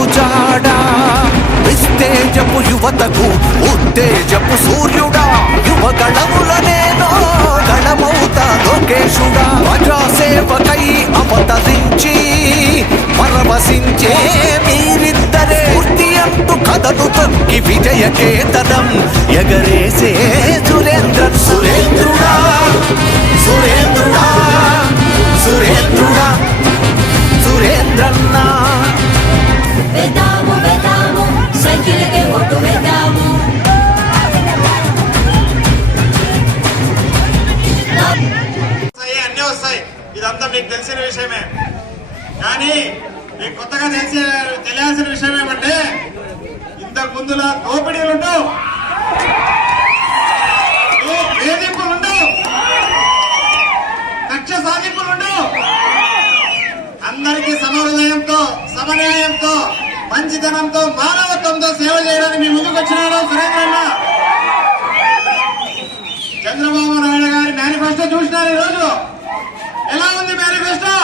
వెలుగు చాడా నిస్తేజపు యువతకు ఉత్తేజపు సూర్యుడా. యువ గణముల నేను గణమౌత లోకేశుడా. ప్రజాసేవకై అవతరించి పరవశించే మీరిద్దరే. పూర్తి అంటూ కథను తొక్కి విజయకేతనం ఎగరేసే సురేంద్ర సురేంద్రుడా. సురేంద్రుడా సురేంద్రుడా. సురేంద్రన్నా. ఓటు వేద్దాము. అన్నీ వస్తాయి. ఇదంతా మీకు తెలిసిన విషయమే. కానీ మీకు కొత్తగా తెలిసే తెలియాల్సిన విషయం ఏమంటే ఇంతకు ముందులా దోపిడీలు ఉండవు వేధింపులు ఉండవు కక్ష సాధింపులు ఉండవు అందరికీ సమహృదయంతో సమన్యాయంతో మంచితనంతో మానవత్వంతో సేవ చేయడానికి మీ ముందుకు వచ్చినాడు సురేంద్రన్న. చంద్రబాబు నాయుడు గారి మేనిఫెస్టో చూసినారు ఈరోజు. ఎలా ఉంది మేనిఫెస్టో?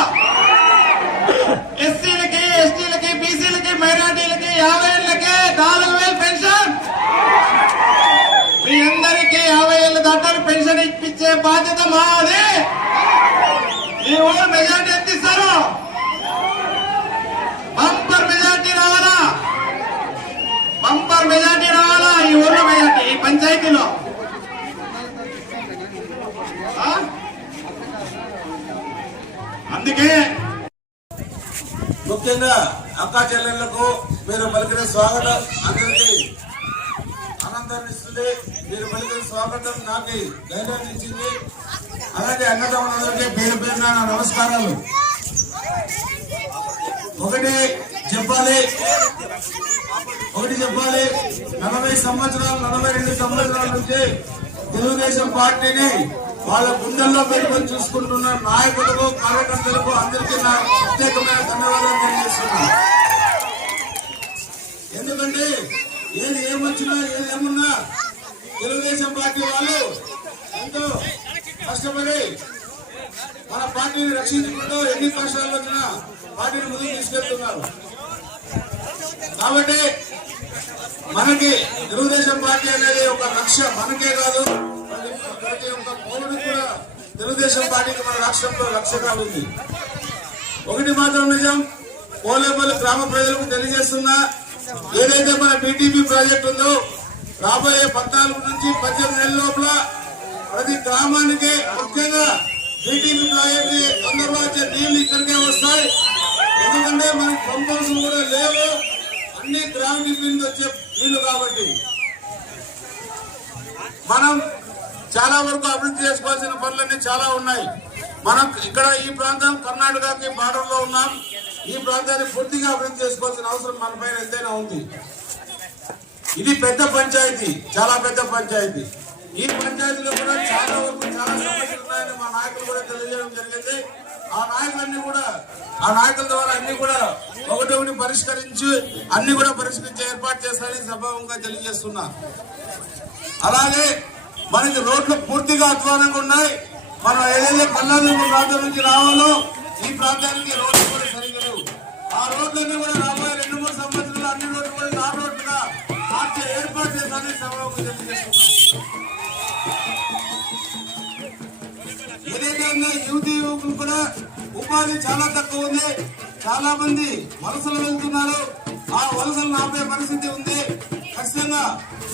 ఎస్సీలకి ఎస్టీలకి బీసీలకి మైనార్టీలకి యాభై ఏళ్ళకి నాలుగు వేలు పెన్షన్. మీ అందరికీ యాభై ఏళ్ళు దాటారు పెన్షన్ ఇప్పించే బాధ్యత మాది. మీ వాళ్ళు మెజార్టీ ఎంత ఇస్తారు బంపర్ మెజార్టీ రావాలా బంపర్ మెజార్టీ రావాలా ఈ ఊర్లో మెజార్టీ ఈ పంచాయతీలో. అందుకే ముఖ్యంగా అక్కా చెల్లెళ్ళకు మీరు పలికిన స్వాగతం అందరికీ. ఆనందాన్ని ఇస్తుంది. మీరు పలికిన స్వాగతం నాకు ధైర్యాన్ని ఇచ్చింది అలాగే అన్నదమ్ములందరికీ పేరు పేరున నా నమస్కారాలు. ఒకటి చెప్పాలి. ఒకటి చెప్పాలి. నలభై సంవత్సరాలు నలభై రెండు సంవత్సరాల నుంచి తెలుగుదేశం పార్టీని వాళ్ళ గుండెల్లో పెట్టుకొని చూసుకుంటున్న నాయకులకు కార్యకర్తలకు అందరికీ నా ప్రత్యేకమైన ధన్యవాదాలు తెలియజేస్తున్నాను ఎందుకంటే ఏది ఏమొచ్చినా ఏది ఏమున్నా తెలుగుదేశం పార్టీ వాళ్ళు ఎంతో కష్టపడి మన పార్టీని రక్షించుకుంటూ ఎన్ని కష్టాలు వచ్చినా పార్టీని ముందుకు తీసుకెళ్తున్నారు. కాబట్టి మనకి తెలుగుదేశం పార్టీ అనేది ఒక రక్ష మనకే కాదు. ప్రతి ఒక్క పౌరుడు కూడా తెలుగుదేశం పార్టీకి మన రాష్ట్రంలో రక్షగా ఉంది ఒకటి మాత్రం నిజం పోలేపల్లి గ్రామ ప్రజలకు తెలియజేస్తున్నా ఏదైతే మన బీటీపీ ప్రాజెక్ట్ ఉందో రాబోయే పద్నాలుగు నుంచి పద్దెనిమిది నెలల లోపల ప్రతి గ్రామానికి ముఖ్యంగా బీటీపీ ప్రాజెక్ట్ తొందరలో వచ్చే నీళ్ళు ఇక్కడికే వస్తాయి. ఎందుకంటే మనకి పంపల్స్ కూడా లేవు. అన్ని గ్రామీణ మీద వచ్చే నీళ్ళు కాబట్టి మనం చాలా వరకు అభివృద్ధి చేసుకోవాల్సిన పనులన్నీ చాలా ఉన్నాయి. మనం ఇక్కడ ఈ ప్రాంతం కర్ణాటకకి బార్డర్లో ఉన్నాం. ఈ ప్రాంతాన్ని పూర్తిగా అభివృద్ధి చేసుకోవాల్సిన అవసరం మన పైన ఎంతైనా ఉంది. ఇది పెద్ద పంచాయతీ చాలా పెద్ద పంచాయతీ. ఈ పంచాయతీలో కూడా చాలా వరకు చాలా సమస్యలు ఉన్నాయని మా నాయకులు కూడా తెలియజేయడం జరిగింది. ఆ నాయకులన్నీ కూడా ఆ నాయకుల ద్వారా అన్ని కూడా ఒకటి పరిష్కరించి అన్ని కూడా పరిష్కరించే ఏర్పాటు చేస్తారని సభావంగా తెలియజేస్తున్నారు అలాగే మనకి రోడ్లు పూర్తిగా అధ్వానంగా ఉన్నాయి. మనం ఏదైతే పల్లాదు ప్రాంతం నుంచి రావాలో ఈ ప్రాంతానికి రోడ్లు కూడా సరిగ్గా ఆ రోడ్లన్నీ కూడా రాబోయే రెండు మూడు సంవత్సరాలు అన్ని రోడ్లు కూడా నా రోడ్లుగా మార్చి ఏర్పాటు చేస్తారని సభకు తెలియజేస్తున్నారు ఏదైతే ఉందో యువతి యువకులు కూడా ఉపాధి చాలా తక్కువ ఉంది. చాలా మంది వలసలు వెళ్తున్నారు. ఆ వలసలు ఆపే పరిస్థితి ఉంది. ఖచ్చితంగా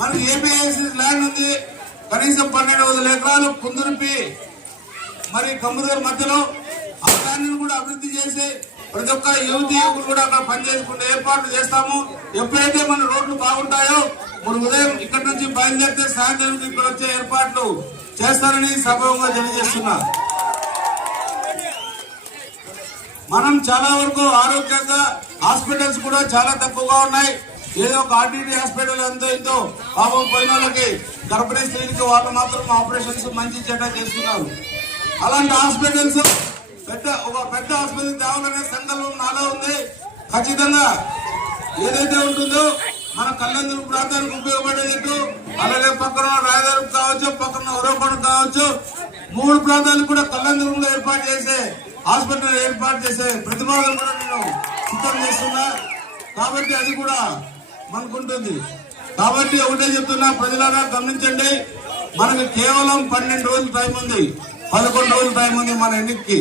మనకి ఏపీఐసి ల్యాండ్ ఉంది. కనీసం పన్నెండు వందల ఎకరాలు కుందురిపి మరి కమ్ముదూరు మధ్యలో ఆ ల్యాండ్ని కూడా అభివృద్ధి చేసి ప్రతి ఒక్క యువతి యువకులు కూడా అక్కడ పనిచేసుకునే ఏర్పాట్లు చేస్తాము. ఎప్పుడైతే మన రోడ్లు బాగుంటాయో మన ఉదయం ఇక్కడ నుంచి బయలుదేరితే సాయంత్రం ఇక్కడ వచ్చే ఏర్పాట్లు చేస్తారని సభవంగా తెలియజేస్తున్నారు మనం చాలా వరకు ఆరోగ్యంగా హాస్పిటల్స్ కూడా చాలా తక్కువగా ఉన్నాయి. ఏదో ఒక ఆర్టీటీ హాస్పిటల్ ఎంతో ఎంతో పాపం పోయిన వాళ్ళకి గర్భిణీ స్త్రీలకి వాళ్ళు మాత్రం ఆపరేషన్స్ మంచి చెడ్డ చేస్తున్నారు. అలాంటి హాస్పిటల్స్ పెద్ద ఒక పెద్ద ఆసుపత్రి తేవాలనే సంకల్పం నాలో ఉంది. ఖచ్చితంగా ఏదైతే ఉంటుందో మన కళ్యాణ ప్రాంతానికి ఉపయోగపడేటట్టు అలాగే పక్కన రాయదారు కావచ్చు పక్కన ఉరవకొండ కావచ్చు మూడు ప్రాంతాలకు కూడా కళ్యాణంలో ఏర్పాటు చేసే హాస్పిటల్ ఏర్పాటు చేసే ప్రతిపాదన కూడా నేను సిద్ధం చేస్తున్నా. కాబట్టి అది కూడా మనకుంటుంది. కాబట్టి ఒకటే చెప్తున్నా ప్రజలారా గమనించండి. మనకు కేవలం పన్నెండు రోజులు టైం ఉంది. పదకొండు రోజులు టైం ఉంది మన ఎన్నికకి.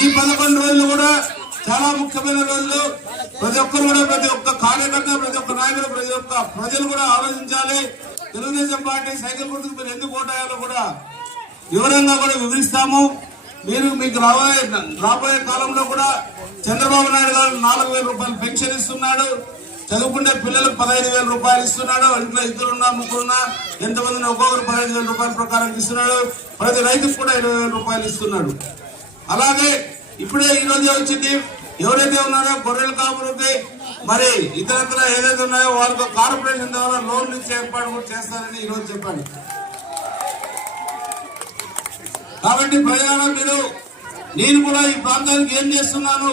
ఈ పదకొండు రోజులు కూడా చాలా ముఖ్యమైన రోజులు. ప్రతి ఒక్కరు కూడా ప్రతి ఒక్క కార్యకర్త ప్రతి ఒక్క నాయకుడు ప్రతి ఒక్క ప్రజలు కూడా ఆలోచించాలి. తెలుగుదేశం పార్టీ సైకిల్ గుర్తుకు మీరు ఎందుకు ఓటాయాలో కూడా వివరంగా కూడా వివరిస్తాము. మీరు మీకు రాబోయే రాబోయే కాలంలో కూడా చంద్రబాబు నాయుడు గారు నాలుగు వేల రూపాయలు పెన్షన్ ఇస్తున్నాడు. చదువుకునే పిల్లలకు పదహైదు వేల రూపాయలు ఇస్తున్నాడు. ఇంట్లో ఇద్దరున్నా ముగ్గురున్నా ఎంతమందిని ఒక్కొక్కరు పదహైదు వేల రూపాయల ప్రకారం ఇస్తున్నాడు. ప్రతి రైతుకు కూడా ఇరవై వేల రూపాయలు ఇస్తున్నాడు. అలాగే ఇప్పుడే ఈ రోజు వచ్చింది. ఎవరైతే ఉన్నారో గొర్రెల కాపులకి మరి ఇతరత్ర ఏదైతే ఉన్నాయో వాళ్ళకు కార్పొరేషన్ ద్వారా లోన్లు ఇచ్చే ఏర్పాటు కూడా చేస్తారని ఈ రోజు చెప్పాడు కాబట్టి ప్రజలారా నేను కూడా ఈ ప్రాంతానికి ఏం చేస్తున్నాను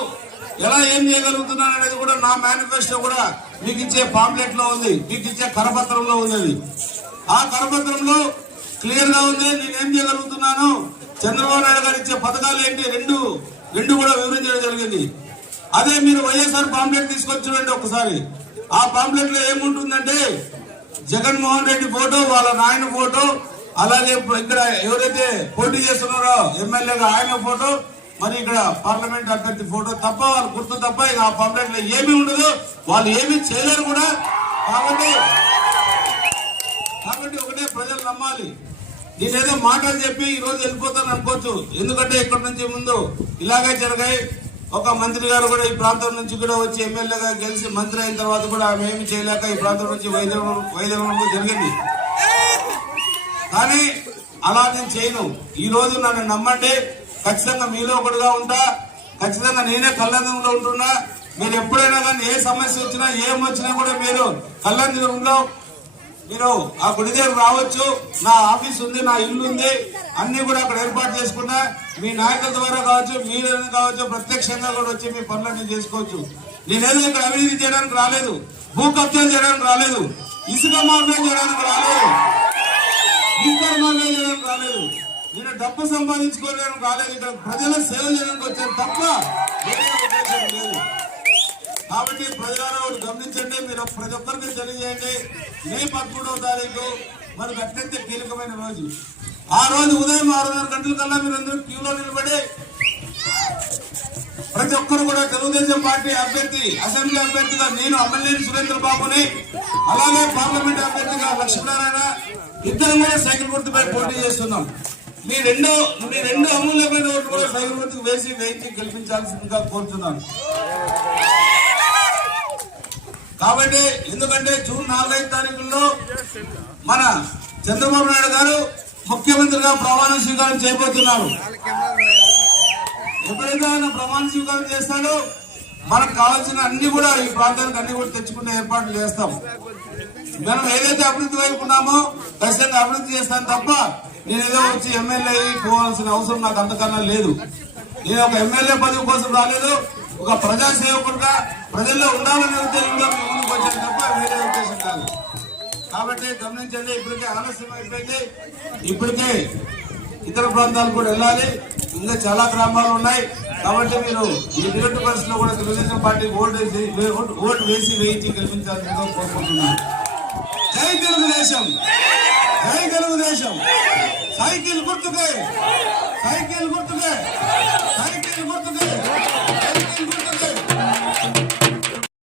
ఎలా ఏం చేయగలుగుతున్నాను అనేది కూడా నా మేనిఫెస్టో కూడా మీకు ఇచ్చే పాంప్లెట్లో ఉంది మీకు ఇచ్చే కరపత్రంలో ఉంది అది. ఆ కరపత్రంలో క్లియర్గా ఉంది నేను ఏం చేయగలుగుతున్నాను చంద్రబాబు నాయుడు గారు ఇచ్చే పథకాలు ఏంటి రెండు రెండు కూడా వివరించడం జరిగింది అదే మీరు వైఎస్ఆర్ పాంప్లెట్ తీసుకొచ్చి చూడండి ఒకసారి ఆ పాంప్లెట్లో ఏముంటుందంటే జగన్మోహన్ రెడ్డి ఫోటో వాళ్ళ నాయన ఫోటో అలాగే ఇక్కడ ఎవరైతే పోటీ చేస్తున్నారో ఎమ్మెల్యేగా ఆయన ఫోటో మరి ఇక్కడ పార్లమెంట్ అభ్యర్థి ఫోటో తప్ప వాళ్ళు గుర్తు తప్ప ఇక ఆ పాంప్లెట్లో ఏమీ ఉండదు. వాళ్ళు ఏమీ చేయలేరు కూడా. కాబట్టి కాబట్టి ఒకటే ప్రజలు నమ్మాలి. నేనేదో మాటలు చెప్పి ఈ రోజు వెళ్ళిపోతాను అనుకోవచ్చు. ఎందుకంటే ఇక్కడ నుంచి ముందు ఇలాగే జరిగాయి. ఒక మంత్రి గారు కూడా ఈ ప్రాంతం నుంచి కూడా వచ్చి ఎమ్మెల్యేగా గెలిచి మంత్రి అయిన తర్వాత కూడా ఆమె ఏమి చేయలేక ఈ ప్రాంతం నుంచి వైద్యం వైద్యం జరిగింది. కానీ అలా నేను చేయను. ఈ రోజు నన్ను నమ్మండి. ఖచ్చితంగా మీలో ఒకటిగా ఉంటా. ఖచ్చితంగా నేనే కళ్యాణంలో ఉంటున్నా. మీరు ఎప్పుడైనా కానీ ఏ సమస్య వచ్చినా ఏం వచ్చినా కూడా మీరు కళ్యాణంలో మీరు ఆ గుడి దగ్గర రావచ్చు. నా ఆఫీస్ ఉంది నా ఇల్లు ఉంది. అన్ని కూడా అక్కడ ఏర్పాటు చేసుకున్నా. మీ నాయకుల ద్వారా కావచ్చు మీరు కావచ్చు ప్రత్యక్షంగా కూడా వచ్చి మీ పనులన్నీ చేసుకోవచ్చు. నేనేదో ఇక్కడ అవినీతి చేయడానికి రాలేదు. భూ కబ్జా చేయడానికి రాలేదు. ఇసుక మార్గం చేయడానికి రాలేదు. ఇద్దరు మార్గం రాలేదు నేను డబ్బు సంపాదించుకోలేను రాలేదు. ఇక్కడ ప్రజల సేవ చేయడానికి వచ్చాను తప్ప ఉద్దేశం లేదు. కాబట్టి ప్రజలను గమనించండి. మీరు ప్రతి ఒక్కరికి తెలియజేయండి. మే పదమూడవ తారీఖు మనకు అత్యంత కీలకమైన రోజు. ఆ రోజు ఉదయం ఆరున్నర గంటల కల్లా మీరు అందరూ క్యూలో నిలబడి ప్రతి ఒక్కరు కూడా తెలుగుదేశం పార్టీ అభ్యర్థి అసెంబ్లీ అభ్యర్థిగా నేను అమ్మలేని సురేంద్ర బాబుని అలాగే పార్లమెంట్ అభ్యర్థిగా లక్ష్మీనారాయణ ఇద్దరు కూడా సైకిల్ గుర్తుపై పోటీ చేస్తున్నాం. మీ రెండో మీ రెండు అమూల్యమైన ఓట్లు కూడా సైకిల్ గుర్తుకు వేసి వేయించి గెలిపించాల్సిందిగా కోరుతున్నాను. కాబట్టి ఎందుకంటే జూన్ నాలుగైదు తారీఖుల్లో మన చంద్రబాబు నాయుడు గారు ముఖ్యమంత్రిగా ప్రమాణ స్వీకారం చేయబోతున్నారు. ఎప్పుడైతే ఆయన ప్రమాణ స్వీకారం చేస్తాడో. మనకు కావాల్సిన అన్ని కూడా ఈ ప్రాంతానికి అన్ని కూడా తెచ్చుకునే ఏర్పాట్లు చేస్తాం. మనం ఏదైతే అభివృద్ధి వైపు ఉన్నామో ఖచ్చితంగా అభివృద్ధి చేస్తాను తప్ప నేను ఏదో వచ్చి ఎమ్మెల్యే పోవాల్సిన అవసరం నాకు అంతకన్నా లేదు. నేను ఒక ఎమ్మెల్యే పదవి కోసం రాలేదు. ఒక ప్రజాసేవకుడుగా ప్రజల్లో ఉండాలనే ఉద్దేశంలో మీ ముందుకు వచ్చాను తప్ప వేరే ఉద్దేశం కాదు. కాబట్టి గమనించండి ఇప్పటికే ఆలస్యం అయిపోయింది ఇప్పటికే ఇతర ప్రాంతాలకు కూడా వెళ్ళాలి. ఇంకా చాలా గ్రామాలు ఉన్నాయి. కాబట్టి మీరు ఈ నిరుటి పరిస్థితిలో కూడా తెలుగుదేశం పార్టీ ఓటు వేసి ఓటు వేసి వేయించి గెలిపించాల్సిందిగా కోరుకుంటున్నాను. జై తెలుగుదేశం! జై తెలుగుదేశం! సైకిల్ గుర్తుకే! సైకిల్ గుర్తుకే!